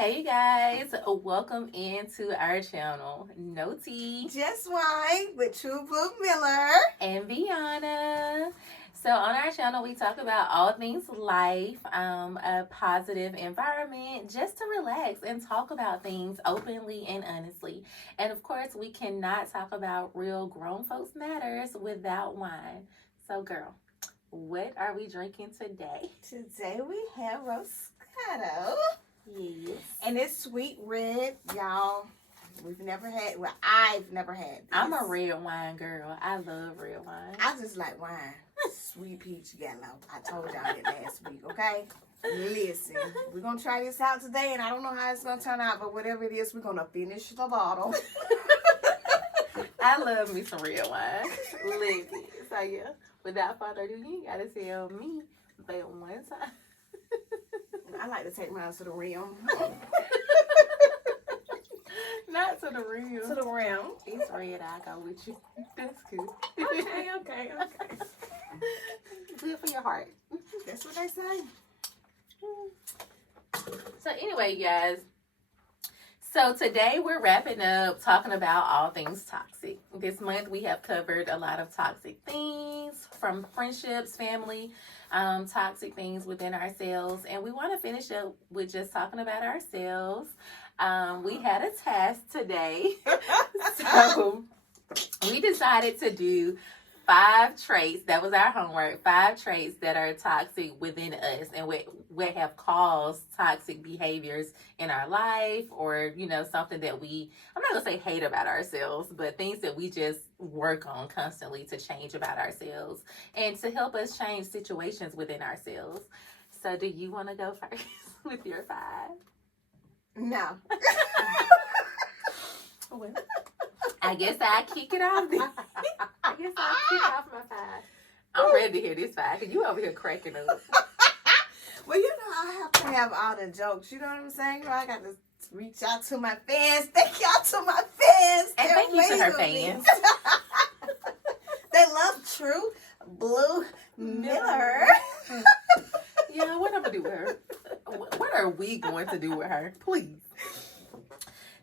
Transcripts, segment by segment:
Hey guys, welcome into our channel. Noti Just Wine with True Blue Miller. and Viana. So on our channel, we talk about all things life, a positive environment, just to relax and talk about things openly and honestly. And of course, we cannot talk about real grown folks matters without wine. So, girl, what are we drinking today? Today we have Roscato. Yes. And it's sweet red, y'all. I've never had this. I'm a red wine girl. I love red wine. I just like wine. Sweet peach yellow. I told y'all that last week, okay? Listen, we're going to try this out today, and I don't know how it's going to turn out, but whatever it is, we're going to finish the bottle. I love me some red wine. Listen. So yeah, without further ado, you ain't gotta tell me, but one time. I like to take mine to the rim. Not to the rim. To the rim. It's red, I'll go with you. That's good. Okay. Good for your heart. That's what they say. So anyway, guys. So today we're wrapping up talking about all things toxic. This month we have covered a lot of toxic things, from friendships, family, toxic things within ourselves. And we want to finish up with just talking about ourselves. We had a task today. So we decided to do 5 traits. That was our homework. 5 traits that are toxic within us and what have caused toxic behaviors in our life, or something that I'm not gonna say hate about ourselves, but things that we just work on constantly to change about ourselves and to help us change situations within ourselves. So do you want to go first with your 5? No. Well, I guess I kick it off then. I guess I'll kick off my 5. I'm ready to hear this 5 because you over here cracking up. Well, I have to have all the jokes. You know what I'm saying? I got to reach out to my fans. Thank y'all to my fans. And thank you to her fans. They love True Blue Miller. Yeah, what am I going to do with her? What are we going to do with her? Please.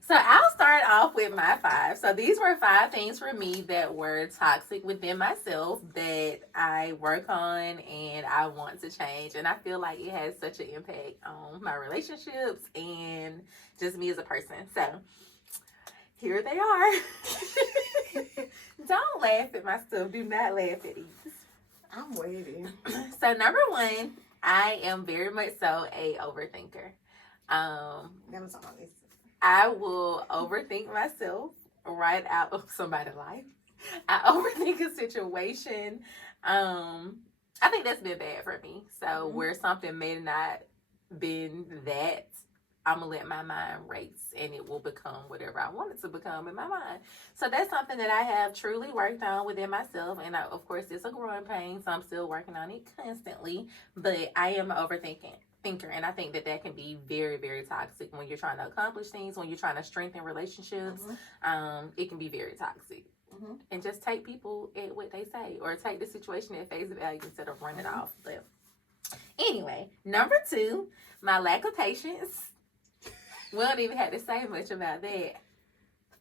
So I'll start off with my 5. So these were 5 things for me that were toxic within myself that I work on and I want to change. And I feel like it has such an impact on my relationships and just me as a person. So here they are. Don't laugh at my stuff. Do not laugh at these. I'm waiting. So number 1, I am very much so a overthinker. That was all this. I will overthink myself right out of somebody's life. I overthink a situation. I think that's been bad for me. So where something may not been that, I'm going to let my mind race and it will become whatever I want it to become in my mind. So that's something that I have truly worked on within myself. And of course, it's a growing pain, so I'm still working on it constantly. But I am an overthinker. And I think that can be very, very toxic when you're trying to accomplish things, when you're trying to strengthen relationships. It can be very toxic. And just take people at what they say, or take the situation at face value instead of running off. But anyway, number 2, my lack of patience. We don't even have to say much about that.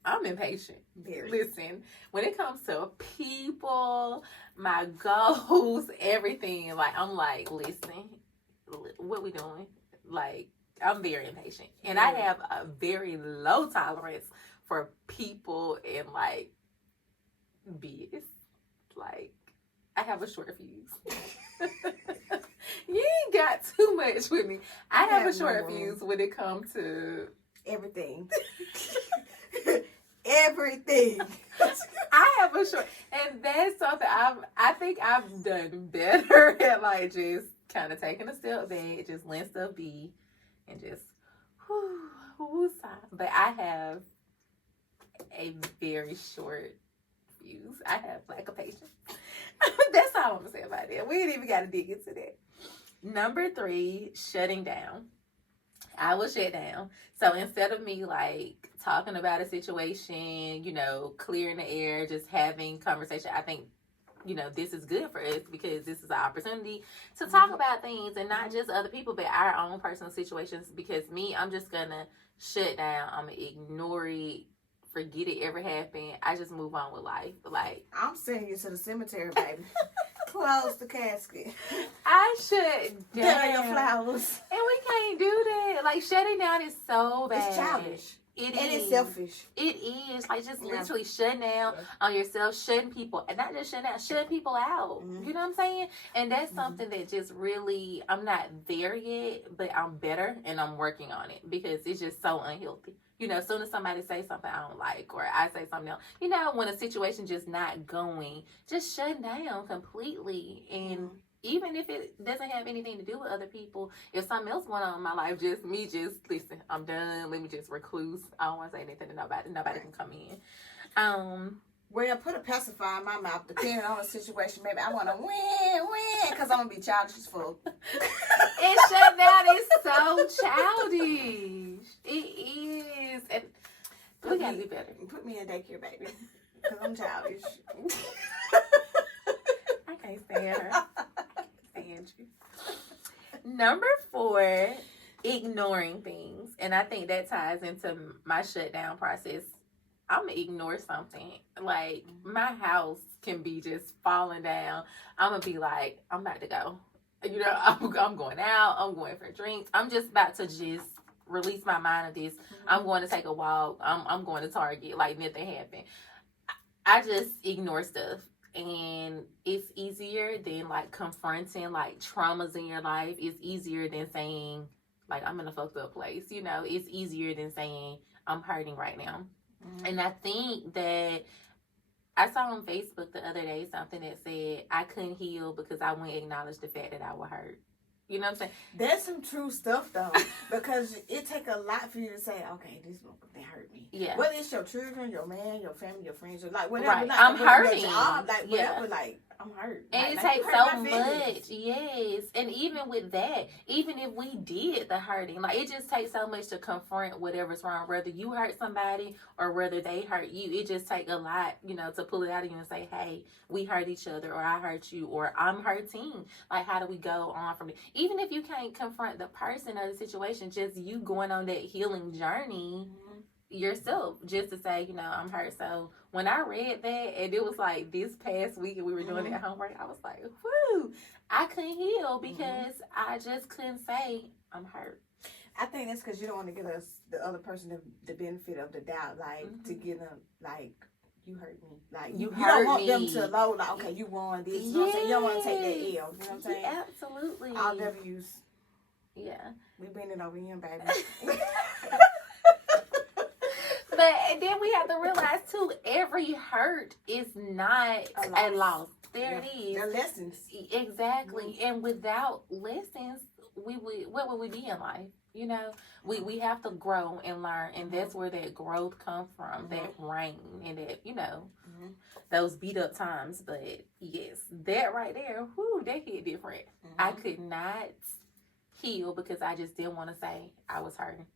I'm impatient. Very. Listen, when it comes to people, my goals, everything, I'm like, listen, what we doing? I'm very impatient, and I have a very low tolerance for people and BS. I have a short fuse. You ain't got too much with me. I have a short fuse when it comes to everything. Everything. I have a short, and that's something I think I've done better at just kind of taking a step back, just letting stuff be, and just sigh. But I have a very short fuse. I have lack of patience. That's all I'm gonna say about that. We ain't even got to dig into that. Number 3, shutting down. I will shut down. So instead of me talking about a situation, clearing the air, just having conversation, I think this is good for us because this is an opportunity to talk about things and not just other people, but our own personal situations. Because me, I'm just gonna shut down. I'm gonna ignore it, forget it ever happened. I just move on with life. Like, I'm sending you to the cemetery, baby. Close the casket. I shut There are your down. flowers. And we can't do that. Like, shutting down is so bad. It's childish. It And is. it's selfish. It is. Like, just Yeah. literally shutting down on yourself, shutting people, and not just shutting down, shutting people out. Mhm. You know what I'm saying? And that's Mhm. something that just really, I'm not there yet, but I'm better and I'm working on it because it's just so unhealthy. As soon as somebody says something I don't like or I say something else, when a situation just not going, just shut down completely. And Mhm. even if it doesn't have anything to do with other people, if something else going on in my life, just listen, I'm done. Let me just recluse. I don't want to say anything to nobody. Nobody can come in. Well, put a pacifier in my mouth, depending on the situation. Maybe I want to win, because I'm going to be childish as fuck. And shut down is so childish. It is. And we got to be better. Put me in daycare, baby, because I'm childish. I can't stand her. Stand you. Number 4, ignoring things. And I think that ties into my shutdown process. I'm gonna ignore something. Like, my house can be just falling down. I'm gonna be like, I'm about to go. I'm going out. I'm going for drinks. I'm just about to just release my mind of this. I'm going to take a walk. I'm going to Target. Like, nothing happened. I just ignore stuff. And it's easier than, like, confronting, like, traumas in your life. It's easier than saying, like, I'm in a fucked up place. It's easier than saying, I'm hurting right now. Mm-hmm. And I think that I saw on Facebook the other day something that said I couldn't heal because I wouldn't acknowledge the fact that I was hurt. You know what I'm saying? That's some true stuff, though, because it take a lot for you to say, okay, this motherfucker hurt me. Yeah. Whether it's your children, your man, your family, your friends, or like whatever. Right. Like, I'm hurting. Your job, like whatever. Yeah. Like, I'm hurt. And like, it takes hurt so my feelings. much. Yes. And even with that, even if we did the hurting, like, it just takes so much to confront whatever's wrong, whether you hurt somebody or whether they hurt you. It just takes a lot, to pull it out of you and say, hey, we hurt each other, or I hurt you, or I'm hurting. Like, how do we go on from it? Even if you can't confront the person or the situation, just you going on that healing journey yourself, just to say, I'm hurt. So when I read that, and it was like this past week and we were doing it at homework, I was like, whoo, I couldn't heal because I just couldn't say I'm hurt. I think that's because you don't want to give the other person the benefit of the doubt, like to give them, like, you hurt me, like you don't want them to low, like, okay, you won this. You know what I'm saying? You don't want to take that L. You know what I'm saying? Absolutely. All W's. Yeah. We bending over here, baby. But then we have to realize too, every hurt is not a loss. There it is. They're lessons. Exactly. And without lessons, what would we be in life? We have to grow and learn, and that's where that growth comes from, that rain and that, those beat up times. But yes, that right there, that hit different. I could not heal because I just didn't want to say I was hurting.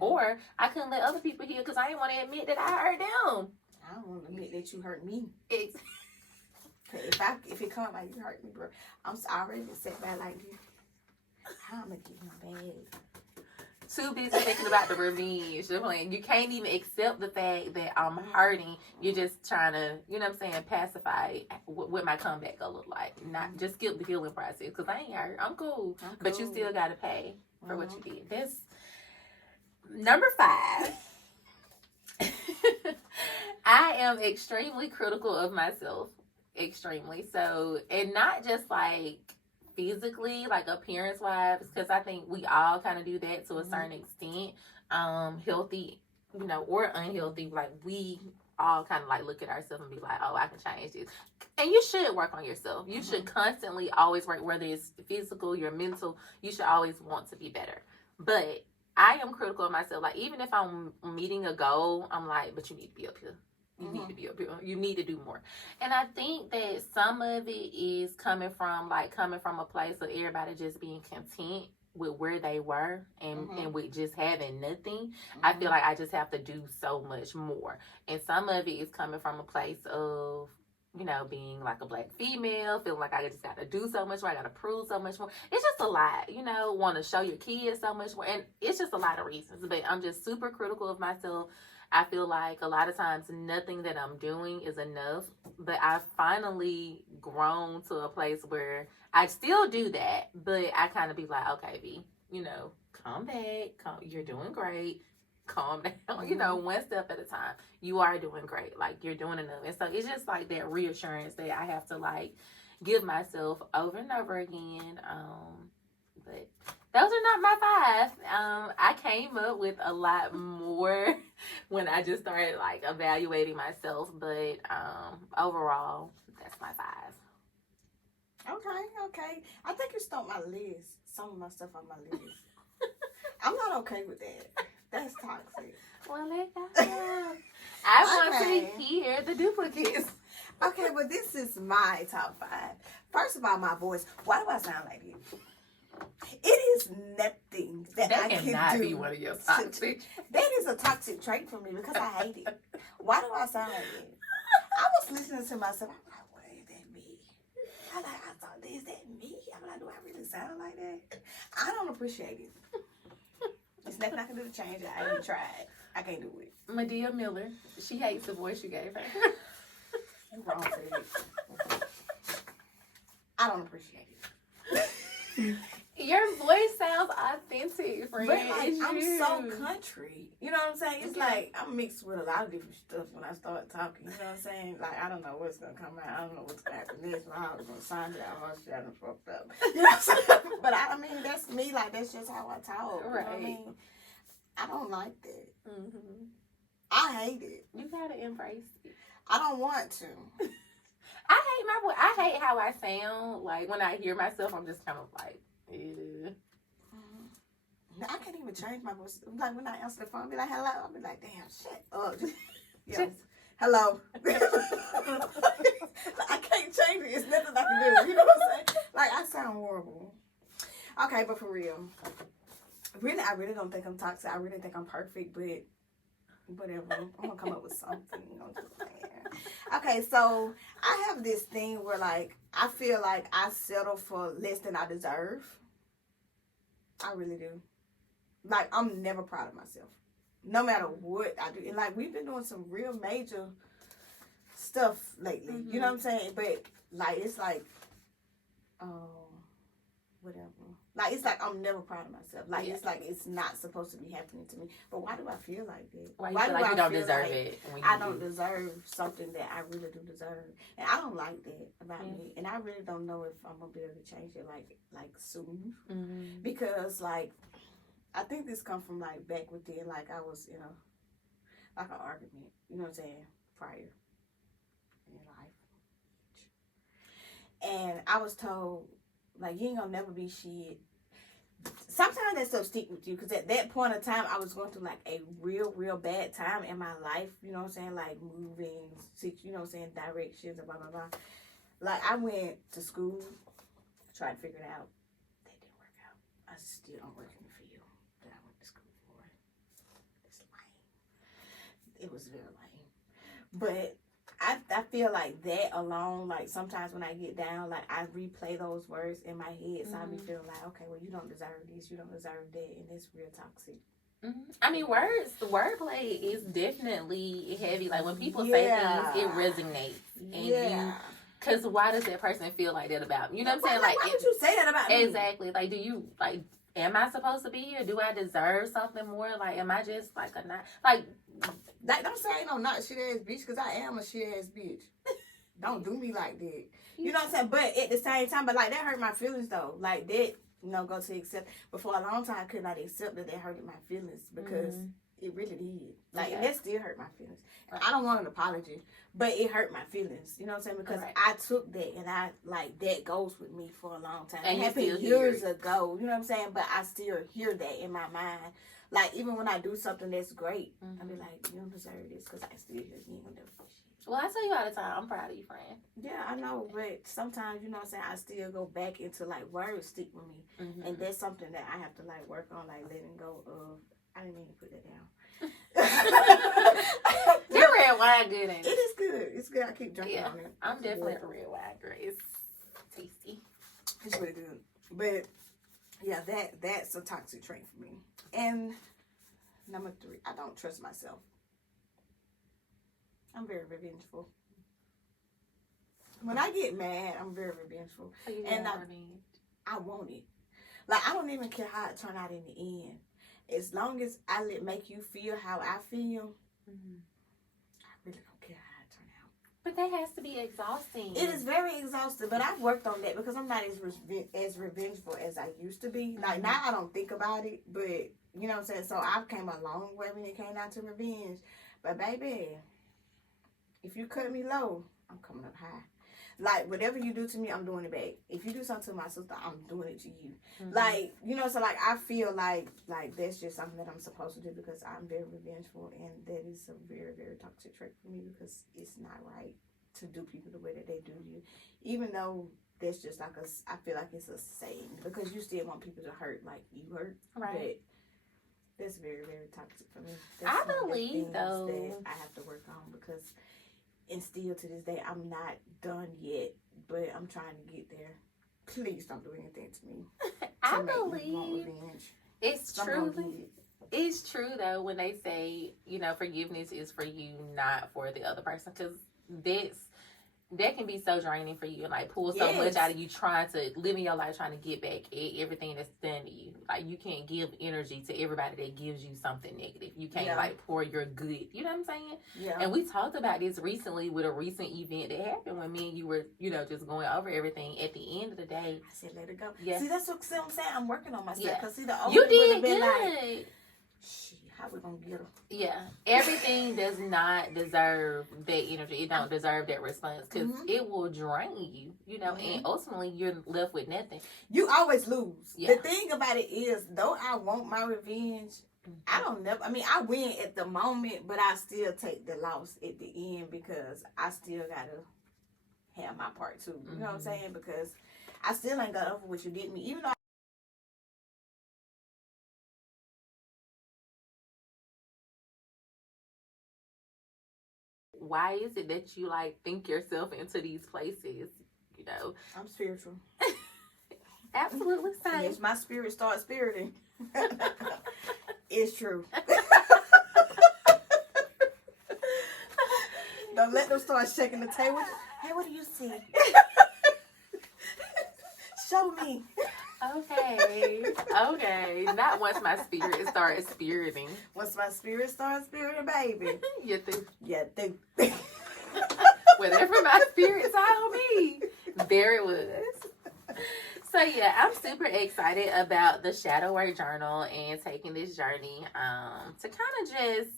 Or I couldn't let other people heal because I didn't want to admit that I hurt them. I don't want to admit that you hurt me. It's if it come like you hurt me, bro, I'm already set back like this. How I'm gonna get my bag? Too busy thinking about the revenge. You can't even accept the fact that I'm hurting. You're just trying to, pacify what my comeback gonna look like. Not just skip the healing process because I ain't hurt. I'm cool. But you still gotta pay for what you did. That's number 5. I am extremely critical of myself. Extremely. So, and not just like physically, like appearance wise, because I think we all kind of do that to a certain extent. Healthy, or unhealthy. Like, we all kind of like look at ourselves and be like, oh, I can change this. And you should work on yourself. You should constantly always work, whether it's physical, your mental, you should always want to be better. But I am critical of myself. Like, even if I'm meeting a goal, I'm like, but you need to be up here. You need to be up here. You need to do more. And I think that some of it is coming from a place of everybody just being content with where they were and with just having nothing. I feel like I just have to do so much more. And some of it is coming from a place of you know, being like a Black female, feeling like I just got to do so much more, I got to prove so much more. It's just a lot, you know, want to show your kids so much more. And it's just a lot of reasons. But I'm just super critical of myself. I feel like a lot of times nothing that I'm doing is enough. But I've finally grown to a place where I still do that. But I kind of be like, okay, V, you know, calm back. You're doing great. Calm down, you know, one step at a time. You are doing great. Like, you're doing enough. And so it's just like that reassurance that I have to like give myself over and over again. But those are not my 5. I came up with a lot more when I just started like evaluating myself. But overall, that's my 5. Okay. I think you stole my list. Some of my stuff on my list. I'm not okay with that. That's toxic. Well, let go. I want to hear the duplicates. Okay, but this is my top 5. First of all, my voice. Why do I sound like this? It is nothing that I can do. That cannot be one of your toxic. That is a toxic trait for me because I hate it. Why do I sound like that? I was listening to myself. I'm like, what is that me? I thought, is that me? I'm like, do I really sound like that? I don't appreciate it. There's nothing I can do to change it. I ain't tried. I can't do it. Medea Miller, she hates the voice you gave her. You wrong for it. I don't appreciate it. Your voice sounds authentic, friend. But like, I'm so country. You know what I'm saying? It's like I'm mixed with a lot of different stuff when I start talking. You know what I'm saying? Like, I don't know what's gonna come out. I don't know what's gonna happen next. My house is gonna sound out. My shit done fucked up. You know what I'm saying? But I mean, that's me. Like, that's just how I talk. Right. You know what I mean? I don't like that. Mm-hmm. I hate it. You gotta embrace it. I don't want to. I hate my voice. I hate how I sound. Like, when I hear myself, I'm just kind of like, ew. I can't even change my voice. Like, when I answer the phone, I'll be like, hello. I'll be like, damn, shit. Just, hello. I can't change it. It's nothing I can do. You know what I'm saying? Like, I sound horrible. Okay, but for real. Really, I really don't think I'm toxic. I really think I'm perfect, but whatever. I'm going to come up with something. You know, just saying. Okay, so I have this thing where, like, I feel like I settle for less than I deserve. I really do. Like, I'm never proud of myself. No matter what I do. And, like, we've been doing some real major stuff lately. Mm-hmm. You know what I'm saying? But, like, it's like, whatever. Like, it's like I'm never proud of myself. Like, it's like it's not supposed to be happening to me. But why do I feel like that? Why do you feel like you don't deserve it? I don't deserve something that I really do deserve. And I don't like that about me. And I really don't know if I'm going to be able to change it, like soon. Mm-hmm. Because, like, I think this comes from, like, back within, like, I was in like, an argument. You know what I'm saying? Prior in life. And I was told, like, you ain't gonna never be shit. Sometimes that stuff stick with you, because at that point of time, I was going through, like, a real bad time in my life. You know what I'm saying? Like, moving, you know what I'm saying, directions, and blah, blah, blah. Like, I went to school, tried to figure it out. That didn't work out. I still don't work in the field that I went to school for. It's lame. It was very lame. But I feel like that alone, like, sometimes when I get down, like, I replay those words in my head. So I be feeling like, okay, well, you don't deserve this, you don't deserve that, and it's real toxic. Mm-hmm. I mean, wordplay is definitely heavy. Like, when people say things, it resonates. And because why does that person feel like that about me? You know what I'm saying? Like, why would you say that about me? Exactly. Like, do you, like, am I supposed to be here? Do I deserve something more? Like, am I just, like, a not, like, don't say no not shit ass bitch, because I am a shit ass bitch. Don't do me like that. You know what I'm saying? But at the same time, but like that hurt my feelings though. Like that, you know, go to accept. But for a long time, I could not accept that hurted my feelings, because it really did. Like, and that still hurt my feelings. And I don't want an apology, but it hurt my feelings. You know what I'm saying? Because I took that, and I, like, that goes with me for a long time. And it happened years ago. You know what I'm saying? But I still hear that in my mind. Like, even when I do something that's great, I be like, you don't deserve this, because I still hear you ain't gonna do shit. Well, I tell you all the time, I'm proud of you, friend. Yeah, I know, but sometimes, you know what I'm saying, I still go back into, like, words stick with me. Mm-hmm. And that's something that I have to, like, work on, like, letting go of. I didn't mean to put that down. You're red wine good, ain't It is good. It's good. I keep drinking Yeah, on it. I'm definitely a red wine girl. It's tasty. It's really good. But yeah, that's a toxic trait for me. And number 3, I don't trust myself. I'm very revengeful. When I get mad, I'm very revengeful. So you And want revenge? I want it. Like, I don't even care how it turned out in the end. As long as I make you feel how I feel, I really don't care how it turned out. But that has to be exhausting. It is very exhausting, but I've worked on that because I'm not as revengeful as I used to be. Like, now I don't think about it, but, you know what I'm saying? So I came a long way when it came down to revenge. But, baby, if you cut me low, I'm coming up high. Like, whatever you do to me, I'm doing it back. If you do something to my sister, I'm doing it to you. Like, you know, so, like, I feel like that's just something that I'm supposed to do because I'm very revengeful, and that is a very, very toxic trait for me because it's not right to do people the way that they do you. Even though that's just like I feel like it's a saying because you still want people to hurt like you hurt. Right. But that's very, very toxic for me. That's I one of the believe, things though, that I have to work on because... And still to this day, I'm not done yet, but I'm trying to get there. Please don't do anything to me. I to make me want believe revenge. it's true. It's true though when they say, you know, forgiveness is for you, not for the other person, because that can be so draining for you and like pull so much out of you trying to live in your life, trying to get back everything that's done to you. Like you can't give energy to everybody that gives you something negative. You can't like pour your good. You know what I'm saying? Yeah. And we talked about this recently with a recent event that happened when me and you were, you know, just going over everything. At the end of the day, I said let it go. Yeah. See, that's what I'm saying. I'm working on myself. Yeah. Cause see, the older you did been good. Like, shit, how we gonna get her? Yeah, everything does not deserve that energy. It don't deserve that response because it will drain you, you know, and ultimately you're left with nothing. You always lose. Yeah. The thing about it is, though I want my revenge, I win at the moment, but I still take the loss at the end because I still gotta have my part too. You know what I'm saying? Because I still ain't got over what you did to me, even though. Why is it that you like think yourself into these places? You know, I'm spiritual. Absolutely same. Yes, my spirit starts spiriting. It's true. Don't let them start shaking the table. Hey, what do you see? Show me. Okay. Not once my spirit starts spiriting. Once my spirit starts spiriting, baby. You think? Yeah, think. Whatever my spirit told me, there it was. So yeah, I'm super excited about the Shadow Work Journal and taking this journey to kind of just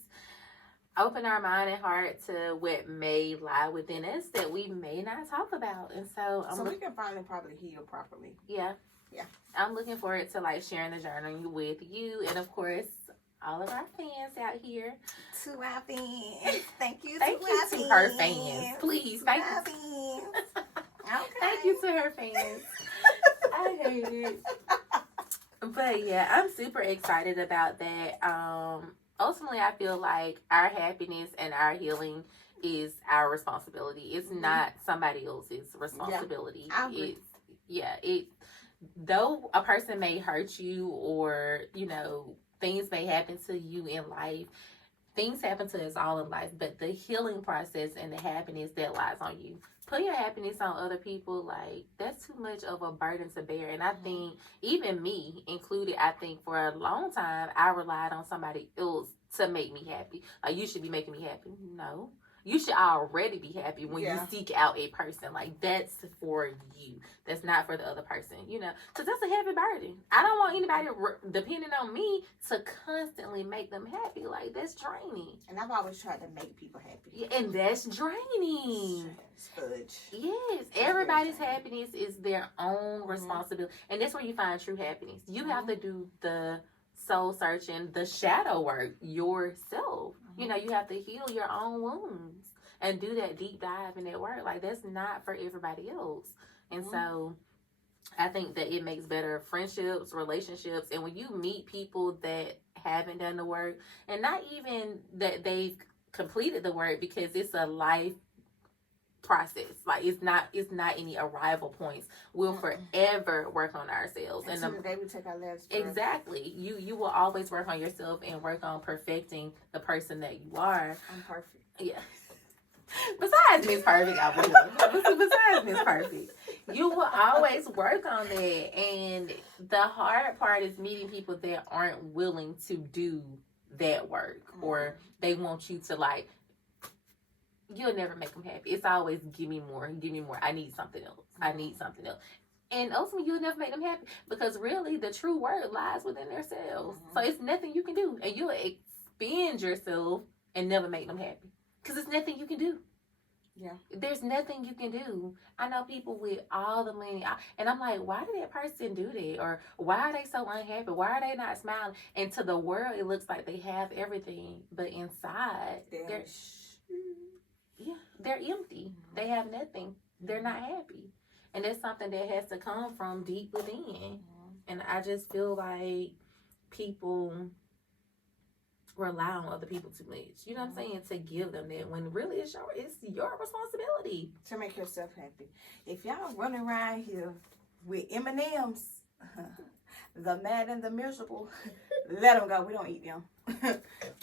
open our mind and heart to what may lie within us that we may not talk about. And so we can finally probably heal properly. Yeah. Yeah. I'm looking forward to like sharing the journey with you and of course all of our fans out here. To our fans. Thank you to her fans. Please. Thank you. Okay. Thank you to her fans. I hate it. But yeah, I'm super excited about that. Ultimately, I feel like our happiness and our healing is our responsibility. It's not somebody else's responsibility. Though a person may hurt you or, you know, things may happen to you in life, things happen to us all in life, but the healing process and the happiness that lies on you. Put your happiness on other people, like, that's too much of a burden to bear. And I think, even me included, I think for a long time, I relied on somebody else to make me happy. Like, you should be making me happy. No. You should already be happy when you seek out a person. Like, that's for you. That's not for the other person, you know. Because that's a heavy burden. I don't want anybody depending on me to constantly make them happy. Like, that's draining. And I've always tried to make people happy. Yeah, and that's draining. Fudge. Yes. Everybody's happiness is their own responsibility. And that's where you find true happiness. You have to do the soul searching, the shadow work yourself. You know, you have to heal your own wounds and do that deep dive in that work. Like, that's not for everybody else. And so I think that it makes better friendships, relationships. And when you meet people that haven't done the work, and not even that they've completed the work because it's a life process. Like it's not any arrival points. We'll forever work on ourselves. Until the day we take our last breath. Exactly. You will always work on yourself and work on perfecting the person that you are. I'm perfect. Yeah. Besides Miss Perfect, I will. Besides Miss Perfect, you will always work on that. And the hard part is meeting people that aren't willing to do that work, or they want you to like. You'll never make them happy. It's always give me more. I need something else. And ultimately, you'll never make them happy because really, the true word lies within themselves. So it's nothing you can do, and you'll expend yourself and never make them happy because it's nothing you can do. Yeah, there's nothing you can do. I know people with all the money, and I'm like, why did that person do that? Or why are they so unhappy? Why are they not smiling? And to the world, it looks like they have everything, but inside, they're empty. They have nothing. They're not happy. And that's something that has to come from deep within. And I just feel like people rely on other people too much. You know what I'm saying? To give them that when really it's your responsibility. To make yourself happy. If y'all running around here with M&M's, the mad and the miserable, let them go. We don't eat them.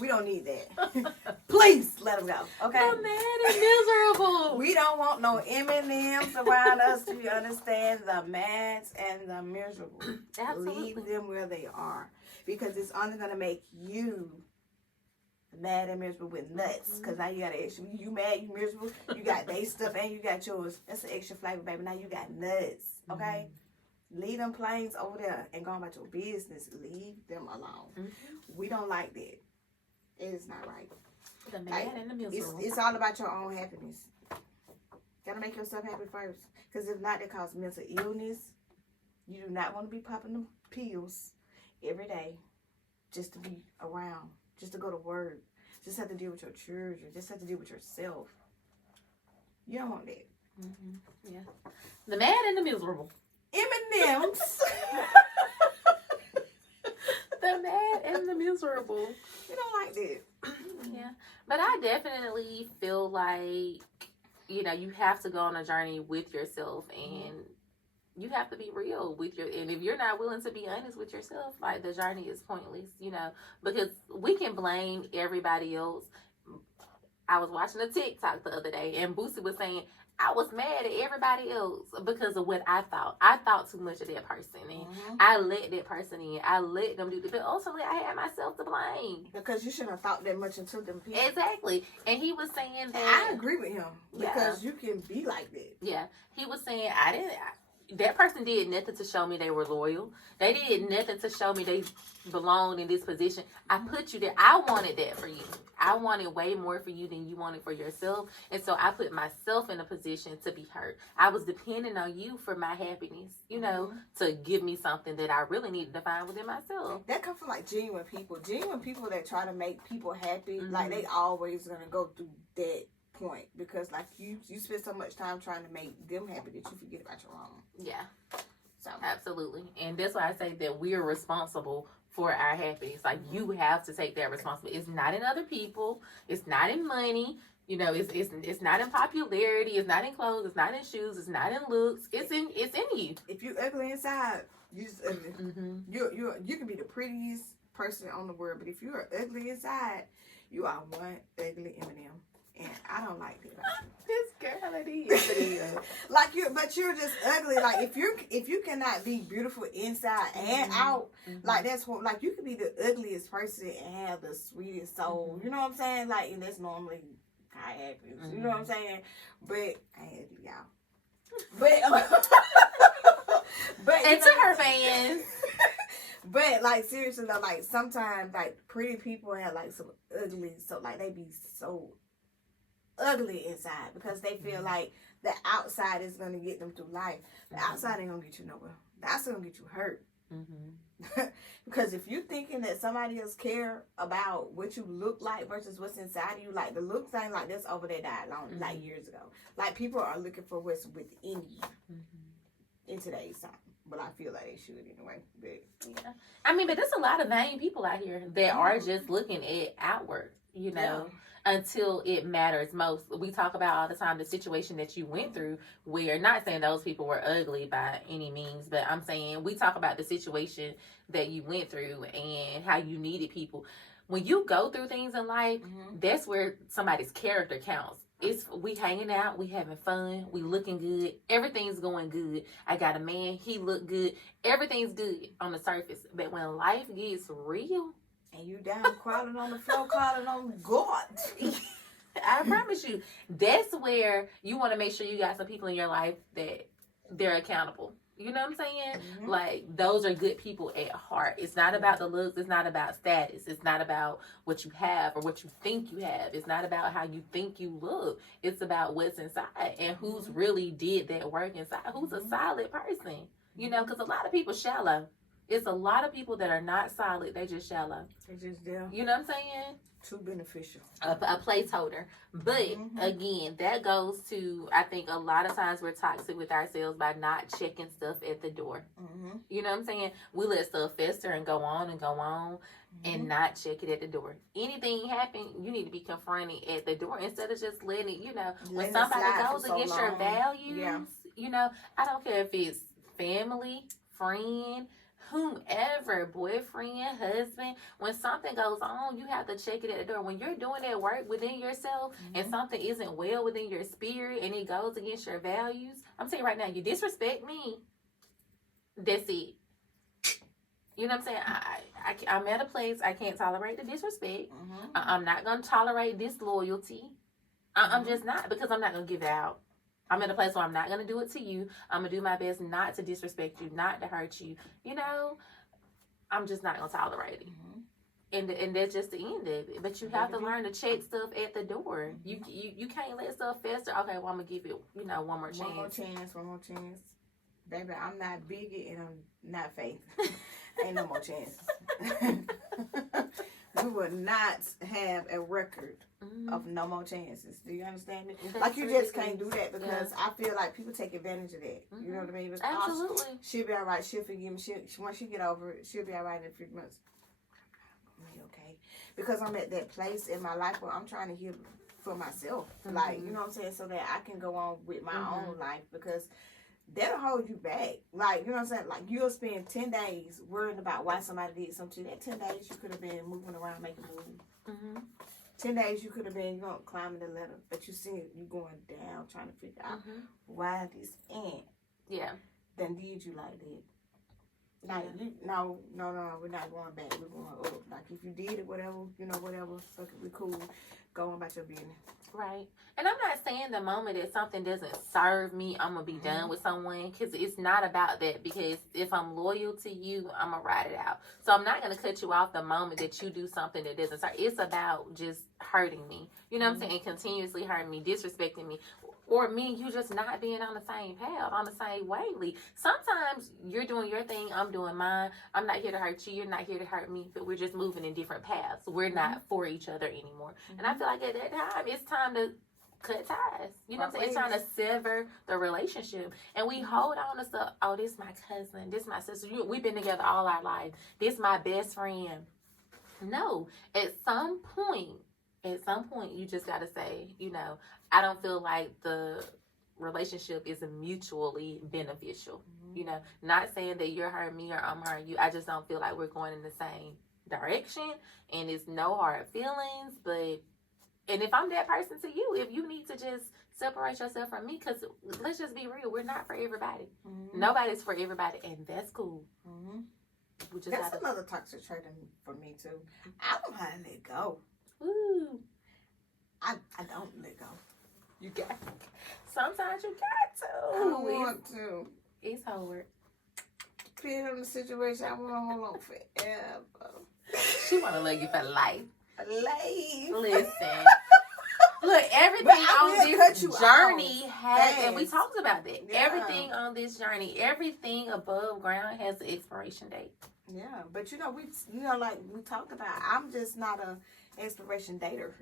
We don't need that. Please let them go. Okay. The mad and miserable. We don't want no M&Ms around us. Do you understand? The mads and the miserable. Absolutely. Leave them where they are, because it's only gonna make you mad and miserable with nuts. Because now you got extra. You mad, you miserable. You got their stuff and you got yours. That's an extra flavor, baby. Now you got nuts. Okay. Leave them planes over there and go about your business. Leave them alone. We don't like that. It is not right. The mad and the miserable. It's all about your own happiness. Gotta make yourself happy first. Because if not, it causes mental illness. You do not want to be popping them pills every day just to be around, just to go to work, just have to deal with your children, just have to deal with yourself. You don't want that. Yeah. The mad and the miserable. M&M's. The mad and the miserable. You don't like that. Yeah. But I definitely feel like, you have to go on a journey with yourself, and you have to be real with and if you're not willing to be honest with yourself, like, the journey is pointless, because we can blame everybody else. I was watching a TikTok the other day, and Boosie was saying, I was mad at everybody else because of what I thought. I thought too much of that person, and I let that person in. I let them do it, but ultimately I had myself to blame. Because you shouldn't have thought that much into them people. Exactly. And he was saying that... I agree with him, because you can be like that. Yeah. He was saying, that person did nothing to show me they were loyal. They did nothing to show me they belonged in this position. I put you there. I wanted that for you. I wanted way more for you than you wanted for yourself. And so I put myself in a position to be hurt. I was depending on you for my happiness, to give me something that I really needed to find within myself. That comes from, like, genuine people. Genuine people that try to make people happy, like, they always going to go through that point, because, like, you spend so much time trying to make them happy that you forget about your own. Yeah. So absolutely. And that's why I say that we're responsible for our happiness. Like, you have to take that responsibility. It's not in other people. It's not in money. It's not in popularity. It's not in clothes. It's not in shoes. It's not in looks. It's in you. If you're ugly inside, you just ugly. You can be the prettiest person on the world, but if you are ugly inside, you are one ugly M&M. And I don't like that about you. This girl, it is. Like, you're just ugly. Like, if you cannot be beautiful inside and out, like, that's what, like, you could be the ugliest person and have the sweetest soul. You know what I'm saying? Like, and that's normally how it happens. You know what I'm saying? But I ain't ugly, y'all. But and to her fans. But, like, seriously though, like, sometimes, like, pretty people have, like, some ugly, so, like, they be so ugly inside because they feel like the outside is going to get them through life. The outside ain't going to get you nowhere. The outside going to get you hurt. Because if you're thinking that somebody else care about what you look like versus what's inside of you, like, the looks ain't like this over there died long, like, years ago. Like, people are looking for what's within you in today's time. But I feel like they should anyway. But yeah, I mean, but there's a lot of vain people out here that are just looking at outward. you know, until it matters most. We talk about all the time the situation that you went through, where, not saying those people were ugly by any means, but I'm saying we talk about the situation that you went through and how you needed people. When you go through things in life, that's where somebody's character counts. It's we hanging out, we having fun, we looking good, everything's going good. I got a man, he look good, everything's good on the surface. But when life gets real, and you down crawling on the floor, calling on God, I promise you, that's where you want to make sure you got some people in your life that they're accountable. You know what I'm saying? Like, those are good people at heart. It's not about the looks. It's not about status. It's not about what you have or what you think you have. It's not about how you think you look. It's about what's inside and who's really did that work inside. Who's a solid person. You know, because a lot of people shallow. It's a lot of people that are not solid. They just shallow. They just there. You know what I'm saying? Too beneficial. A placeholder. But again, that goes to, I think a lot of times we're toxic with ourselves by not checking stuff at the door. You know what I'm saying? We let stuff fester and go on and not check it at the door. Anything happen, you need to be confronted at the door instead of just letting it, you know, when somebody goes against your values, you know, I don't care if it's family, friend, whomever, boyfriend, husband, when something goes on, you have to check it at the door. When you're doing that work within yourself and something isn't well within your spirit and it goes against your values, I'm telling you right now, you disrespect me, that's it. You know what I'm saying? I'm at a place I can't tolerate the disrespect. I'm not going to tolerate disloyalty. I'm just not, because I'm not going to give it out. I'm in a place where I'm not going to do it to you. I'm going to do my best not to disrespect you, not to hurt you. You know, I'm just not going to tolerate it. And that's just the end of it. But you have to learn to check stuff at the door. You can't let stuff fester. Okay, well, I'm going to give it, you know, one more chance. One more chance. Baby, I'm not Biggie and I'm not Faith. Ain't no more chances. We will not have a record of no more chances. Do you understand me? Like, you just can't do that, because I feel like people take advantage of that. You know what I mean? Because Absolutely. She'll be all right. She'll forgive me. Once she get over it, she'll be all right in a few months. Okay. Because I'm at that place in my life where I'm trying to heal for myself. Like, you know what I'm saying? So that I can go on with my own life, because that'll hold you back. Like, you know what I'm saying? Like, you'll spend 10 days worrying about why somebody did something to you. That 10 days you could have been moving around making moves. 10 days you could have been climbing the ladder, but you see you going down trying to figure out why this ant then did you like that. Like, no, we're not going back. We're going up. Like, if you did it, whatever, fuck it, we cool. Go on about your business. Right. And I'm not saying the moment that something doesn't serve me, I'm going to be done with someone, because it's not about that. Because if I'm loyal to you, I'm going to ride it out. So I'm not going to cut you off the moment that you do something that doesn't serve. It's about just hurting me. You know what I'm saying? Continuously hurting me, disrespecting me. Or me and you just not being on the same path, on the same wavelength. Sometimes you're doing your thing, I'm doing mine. I'm not here to hurt you, you're not here to hurt me, but we're just moving in different paths. We're not for each other anymore. And I feel like at that time, it's time to cut ties. You know what I'm saying? It's trying to sever the relationship. And we hold on to stuff. Oh, this my cousin, this my sister. We've been together all our life. This my best friend. No, at some point, you just got to say, you know, I don't feel like the relationship is mutually beneficial. You know, not saying that you're hurting me or I'm hurting you. I just don't feel like we're going in the same direction, and it's no hard feelings. But, and if I'm that person to you, if you need to just separate yourself from me, because let's just be real, we're not for everybody. Nobody's for everybody, and that's cool. That's another toxic trait for me too. I don't know how to let go. Ooh. I don't let go. You got to. Sometimes you got to. I don't want to. It's hard. Being in the situation, I want to hold on forever. She want to love you for life. Listen. Look, everything on this journey has, and we talked about that. Yeah. Everything on this journey, everything above ground has an expiration date. Yeah, but like we talked about, I'm just not a expiration dater.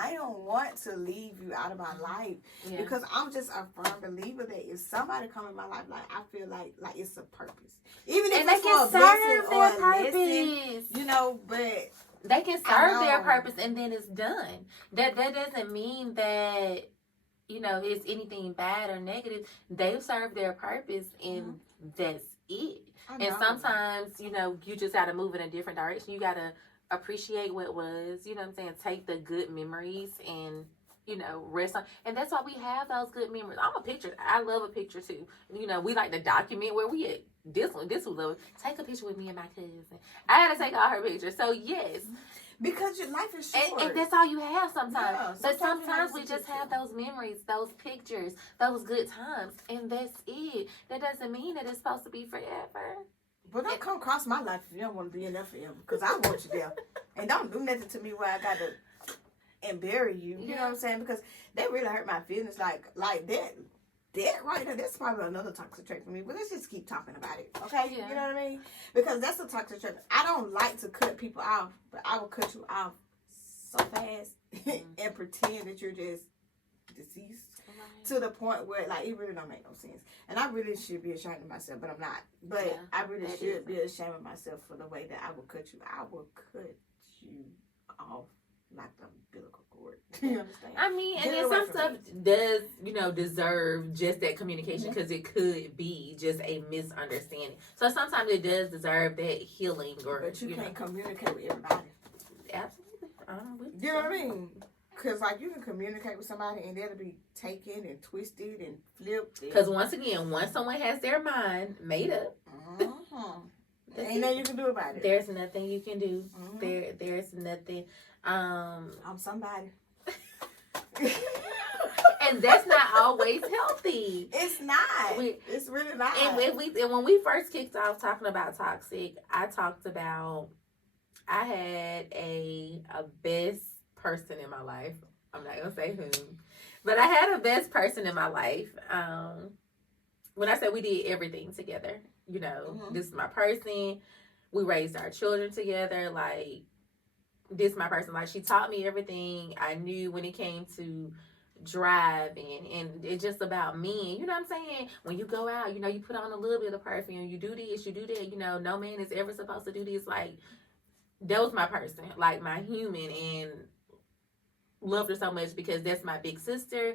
I don't want to leave you out of my life because I'm just a firm believer that if somebody come in my life, like I feel like it's a purpose, even if it's for a blessing or a lesson, you know. But They can serve their purpose and then it's done. That doesn't mean that, you know, it's anything bad or negative. They've served their purpose and that's it. And sometimes, you know, you just got to move in a different direction. You got to appreciate what was, you know what I'm saying? Take the good memories and, you know, rest on. And that's why we have those good memories. I'm a picture. I love a picture too. You know, we like to document where we at. This one love it. Take a picture with me and my cousin. I had to take all her pictures. So, yes. Because your life is short. And that's all you have sometimes. Yeah, but sometimes we just have those memories, those pictures, those good times. And that's it. That doesn't mean that it's supposed to be forever. But don't come across my life if you don't want to be in there forever. Because I want you there. And don't do nothing to me where I got to and bury you. You know what I'm saying? Because that really hurt my feelings. Like that. That right there, that's probably another toxic trait for me. But let's just keep talking about it, okay? Yeah. You know what I mean? Because that's a toxic trait. I don't like to cut people off, but I will cut you off so fast and pretend that you're just deceased to the point where, like, it really don't make no sense. And I really should be ashamed of myself, but I'm not. But I really should be ashamed of myself for the way that I will cut you. I will cut you off like the umbilical cord. You understand? I mean, and then some stuff does, you know, deserve just that communication because it could be just a misunderstanding. So sometimes it does deserve that healing. But you can't communicate with everybody. Absolutely. You know what I mean? Because, like, you can communicate with somebody and that'll be taken and twisted and flipped. Because once again, once someone has their mind made up, ain't nothing you can do about it. There's nothing you can do. There's nothing. I'm somebody. And that's not always healthy. It's not. It's really not. And when we first kicked off talking about toxic, I talked about I had a best person in my life. I'm not gonna say whom, but I had a best person in my life. When I said we did everything together, you know, this is my person. We raised our children together. Like, this is my person. Like, she taught me everything I knew when it came to driving, and it's just about me. You know what I'm saying? When you go out, you know, you put on a little bit of perfume, you do this, you do that. You know, no man is ever supposed to do this. Like, that was my person, like my human, and loved her so much because that's my big sister.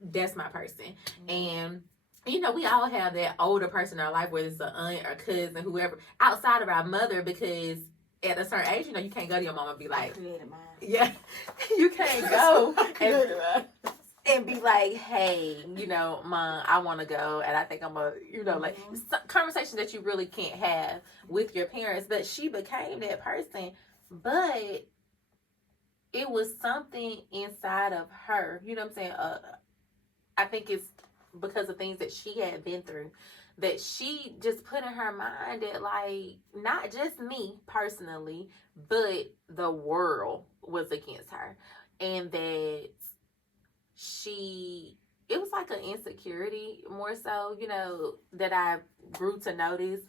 That's my person. And you know, we all have that older person in our life, whether it's an aunt or cousin, whoever, outside of our mother, because at a certain age, you know, you can't go to your mom and be like, yeah, you can't go and be like, hey, you know, Mom, I want to go, and I think I'm you know, like, conversation that you really can't have with your parents. But she became that person, but it was something inside of her, you know what I'm saying? I think it's because of things that she had been through, that she just put in her mind that, like, not just me personally, but the world was against her. And that it was like an insecurity more so, you know, that I grew to notice,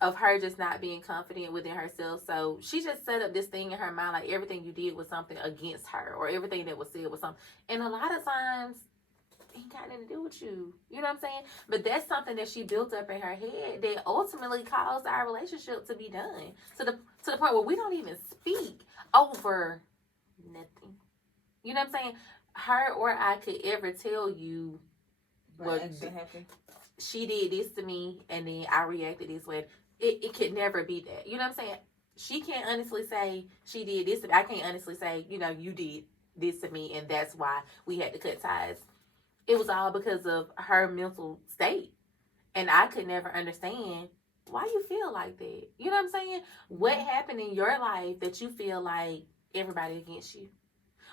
of her just not being confident within herself. So she just set up this thing in her mind, like everything you did was something against her, or everything that was said was something. And a lot of times, ain't got nothing to do with you. You know what I'm saying? But that's something that she built up in her head that ultimately caused our relationship to be done. To the point where we don't even speak over nothing. You know what I'm saying? Her or I could ever tell you what happened. She did this to me and then I reacted this way. It could never be that. You know what I'm saying? She can't honestly say she did this to me. I can't honestly say, you know, you did this to me and that's why we had to cut ties. It was all because of her mental state. And I could never understand why you feel like that. You know what I'm saying? What happened in your life that you feel like everybody against you?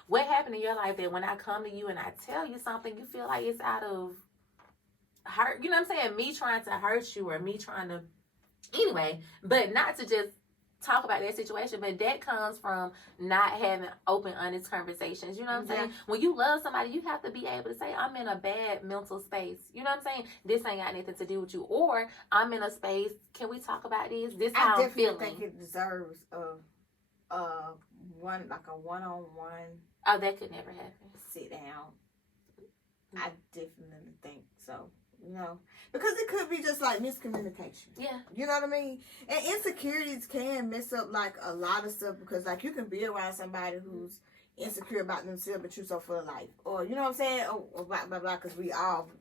What happened in your life that when I come to you and I tell you something, you feel like it's out of hurt? You know what I'm saying? Me trying to hurt you or me trying to... Anyway, but not to just talk about that situation, but that comes from not having open, honest conversations. You know what I'm saying? When you love somebody, you have to be able to say, I'm in a bad mental space. You know what I'm saying? This ain't got anything to do with you. Or, I'm in a space, can we talk about this? This how I'm feeling. I definitely think it deserves a one-on-one. Oh, that could never happen. Sit down. I definitely think so. you know. Because it could be just like miscommunication. Yeah. You know what I mean? And insecurities can mess up like a lot of stuff because like you can be around somebody who's insecure about themselves but you're so full of life. Or you know what I'm saying? Or blah blah blah, because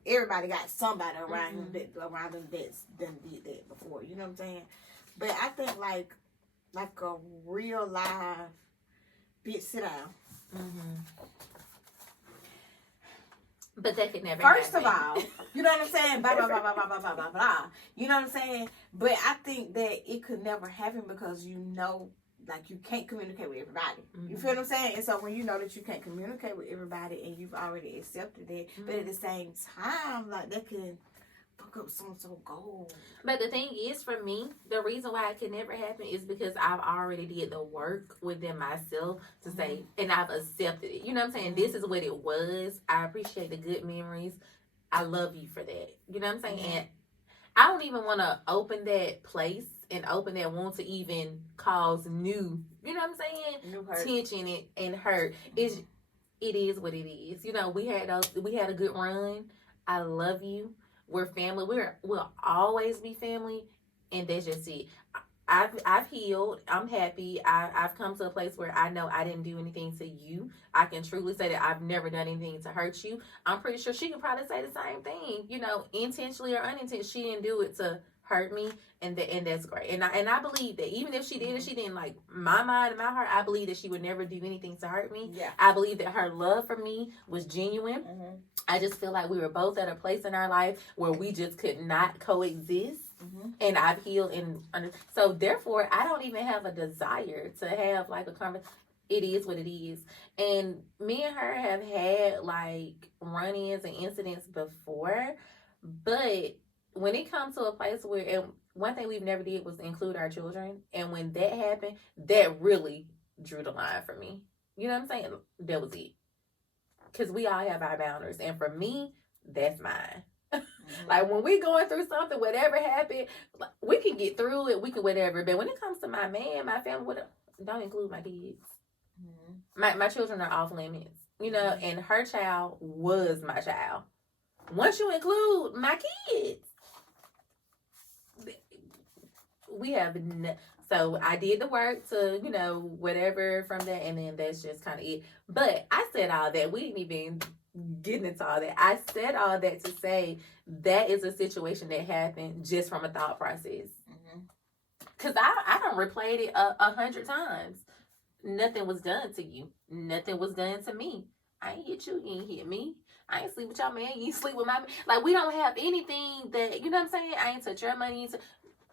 everybody got somebody around them that's done did that before. You know what I'm saying? But I think like a real live bitch, sit down. But that could never First happen. of all, you know what I'm saying? Blah, blah, blah, blah, blah, blah, blah, blah, blah. You know what I'm saying? But I think that it could never happen because you know, like, you can't communicate with everybody. You feel what I'm saying? And so when you know that you can't communicate with everybody and you've already accepted it, but at the same time, like, that can fuck up someone's goal. But the thing is, for me, the reason why it could never happen is because I've already did the work within myself to say, and I've accepted it. You know what I'm saying? This is what it was. I appreciate the good memories. I love you for that. You know what I'm saying? And I don't even want to open that place and open that wound to even cause new, you know what I'm saying? New hurt. Tension and hurt. It is what it is. You know, we had a good run. I love you. We're family. We'll always be family, and that's just it. I've healed. I'm happy. I've come to a place where I know I didn't do anything to you. I can truly say that I've never done anything to hurt you. I'm pretty sure she could probably say the same thing. You know, intentionally or unintentionally, she didn't do it to hurt me, and that's great. And I believe that even if she did it, she didn't, like, my mind and my heart, I believe that she would never do anything to hurt me. Yeah. I believe that her love for me was genuine. I just feel like we were both at a place in our life where we just could not coexist. And I've healed, and so therefore I don't even have a desire to have like a conversation. It is what it is. And me and her have had like run-ins and incidents before, but when it comes to a place where, and one thing we've never did was include our children, and when that happened, that really drew the line for me. You know what I'm saying? That was it. Because we all have our boundaries, and for me, that's mine. Like, when we going through something, whatever happened, we can get through it, we can whatever. But when it comes to my man, my family, don't include my kids. My children are off limits, you know, and her child was my child. Once you include my kids, we have so I did the work to, you know, whatever from that, and then that's just kind of it. But I said all that. We didn't even get into all that. I said all that to say that is a situation that happened just from a thought process. Because I don't replayed it 100 times. Nothing was done to you. Nothing was done to me. I ain't hit you. You ain't hit me. I ain't sleep with your man. You ain't sleep with my man. Like, we don't have anything that, you know what I'm saying? I ain't touch your money.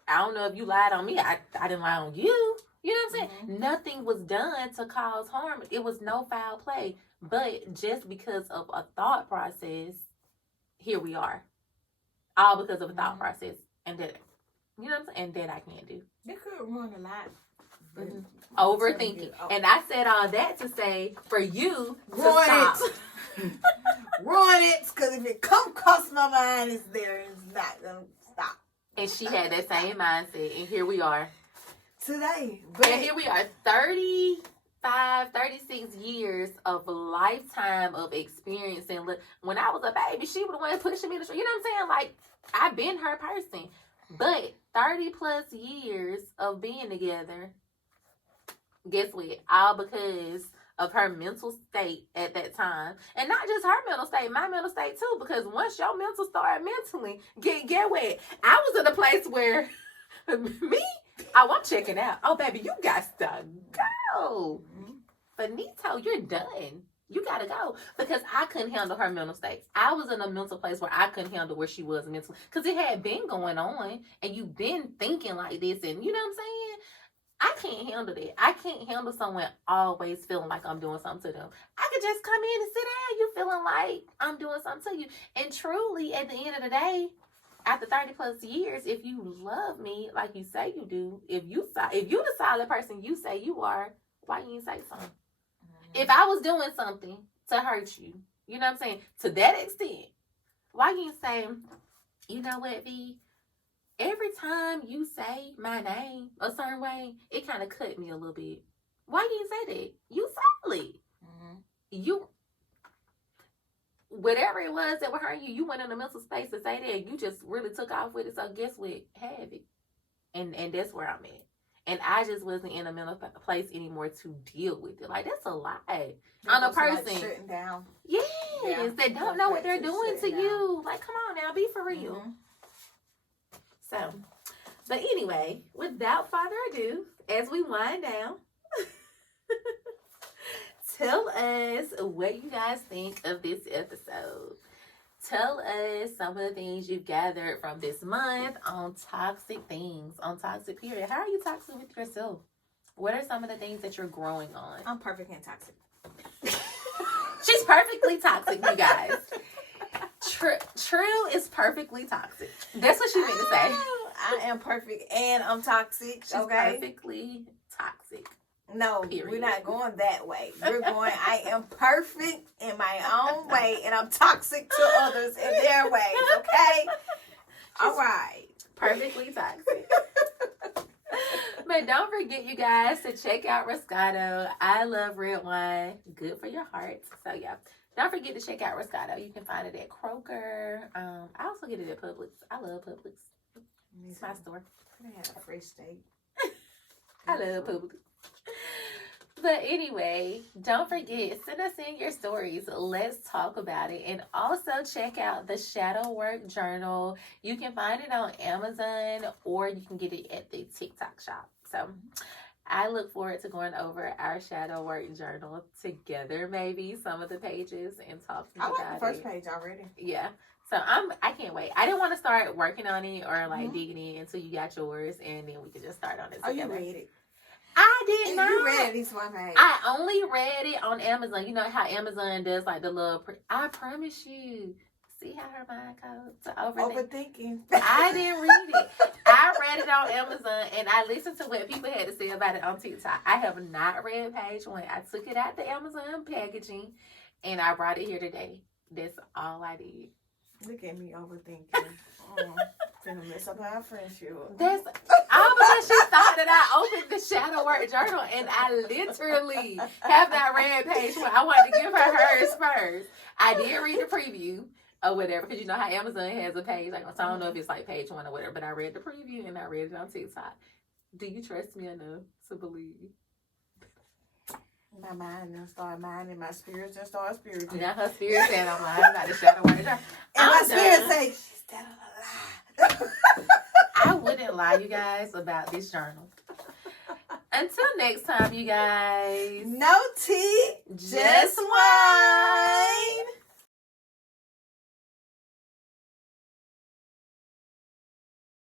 I don't know if you lied on me. I didn't lie on you. You know what I'm saying? Nothing was done to cause harm. It was no foul play. But just because of a thought process, here we are. All because of a thought process. And that, you know what I'm saying? And that I can't do. It could ruin a lot. Overthinking. And I said all that to say for you to ruin stop. It. Ruin it. Because if it come across my mind, it's there. It's not going to stop. And she had that same mindset. And here we are. Today. And here we are. 35, 36 years of lifetime of experience. And look, when I was a baby, she was the one pushing me to the street. You know what I'm saying? Like, I've been her person. But 30 plus years of being together, guess what? All because of her mental state at that time. And not just her mental state, my mental state too. Because once your mental started mentally, get what? I was in a place where I'm checking out. Oh, baby, you got to go. Benito, you're done. You got to go. Because I couldn't handle her mental state. I was in a mental place where I couldn't handle where she was mentally. Because it had been going on. And you've been thinking like this. And you know what I'm saying? I can't handle that. I can't handle someone always feeling like I'm doing something to them. I could just come in and sit down. You feeling like I'm doing something to you. And truly, at the end of the day, after 30 plus years, if you love me like you say you do, if you the solid person you say you are, why you ain't say something? If I was doing something to hurt you, you know what I'm saying, to that extent, why you ain't say, you know what, V? Every time you say my name a certain way, it kind of cut me a little bit. Why you ain't say that? You solid. whatever it was that was hurting you, you went in a mental space to say that. You just really took off with it. So guess what? Have it. And that's where I'm at. And I just wasn't in a mental place anymore to deal with it. Like, that's a lot on a person. Like shutting down. Yes, that don't know what they're doing to you. Like, come on now, be for real. Mm-hmm. So, but anyway, without further ado, as we wind down, tell us what you guys think of this episode. Tell us some of the things you've gathered from this month on toxic things, on toxic period. How are you toxic with yourself? What are some of the things that you're growing on? I'm perfect and toxic. She's perfectly toxic, you guys. True is perfectly toxic. That's what she meant to say. I am perfect and I'm toxic. She's okay? perfectly toxic. No, Period. We're not going that way. We're going, I am perfect in my own way and I'm toxic to others in their ways, okay? All right. Perfectly toxic. But don't forget, you guys, to check out Roscato. I love red wine. Good for your heart. So, yeah. Don't forget to check out Roscato. You can find it at Kroger. I also get it at Publix. I love Publix. It's my store. I had a fresh steak. I love Publix. But anyway, don't forget, send us in your stories. Let's talk about it. And also check out the Shadow Work Journal. You can find it on Amazon or you can get it at the TikTok shop. So I look forward to going over our Shadow Work Journal together, maybe some of the pages, and talking about it. I like the first page already. Yeah. So I can't wait. I didn't want to start working on it or like digging in until you got yours, and then we could just start on it together. Oh, you read it? I did not. You read this one page. I only read it on Amazon. You know how Amazon does like the little. I promise you. See how her mind goes to overthinking. I didn't read it. I read it on Amazon and I listened to what people had to say about it on TikTok. I have not read page 1. I took it out the Amazon packaging and I brought it here today. That's all I did. Look at me overthinking. Gonna mess up our friendship. That's all because she thought that I opened the Shadow Work Journal and I literally have not read page 1. I wanted to give her hers first. I did read the preview or whatever, because you know how Amazon has a page. Like, so I don't know if it's like page 1 or whatever, but I read the preview and I read it on TikTok. Do you trust me enough to believe? My mind done start minding, my spirit just start spiriting. Now her spirit said I'm lying about the Shadow Work Journal. And my spirit say, she's telling a lie. I wouldn't lie, you guys, about this journal. Until next time, you guys. No tea, just wine.